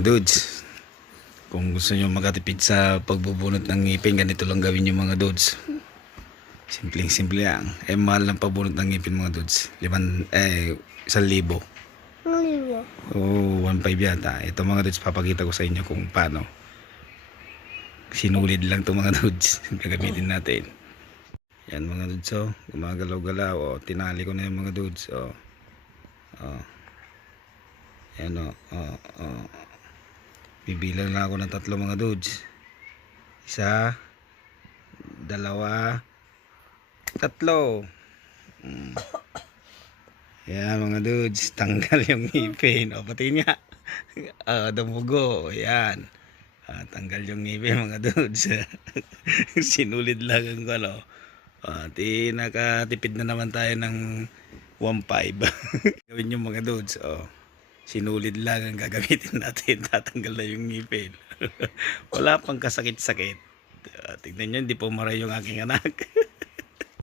mga dudes. Kung gusto nyo makatipid sa pagbubunot ng ngipin, ganito lang gawin nyo mga dudes. Simpleng simple lang. Eh, mahal lang pagbunot ng ngipin mga dudes. Liman, eh, isang libo. Oo, 1.5 yata. Ito mga dudes, papakita ko sa inyo kung paano. Sinulid lang to mga dudes. Gagamitin natin. Yan mga dudes, oh. Gumagalaw-galaw, oh. Tinali ko na yung mga dudes, oh. Oh. Yan, oh. Oh, oh. Bibilang lang ako ng tatlo mga dudes. Isa, dalawa, tatlo. Mm. Yan mga dudes, tanggal yung ngipin. O, pati niya. Ah, dumugo. Yan. Ah, tanggal yung ngipin mga dudes. Sinulid lang ang ano. Ah, di nakatipid na naman tayo ng 1.5. Gawin yung mga dudes. Oh. Sinulid lang ang gagamitin natin. Tatanggal na yung ngipin. Wala pang kasakit-sakit. Ah, tignan nyo, hindi pumara yung aking anak.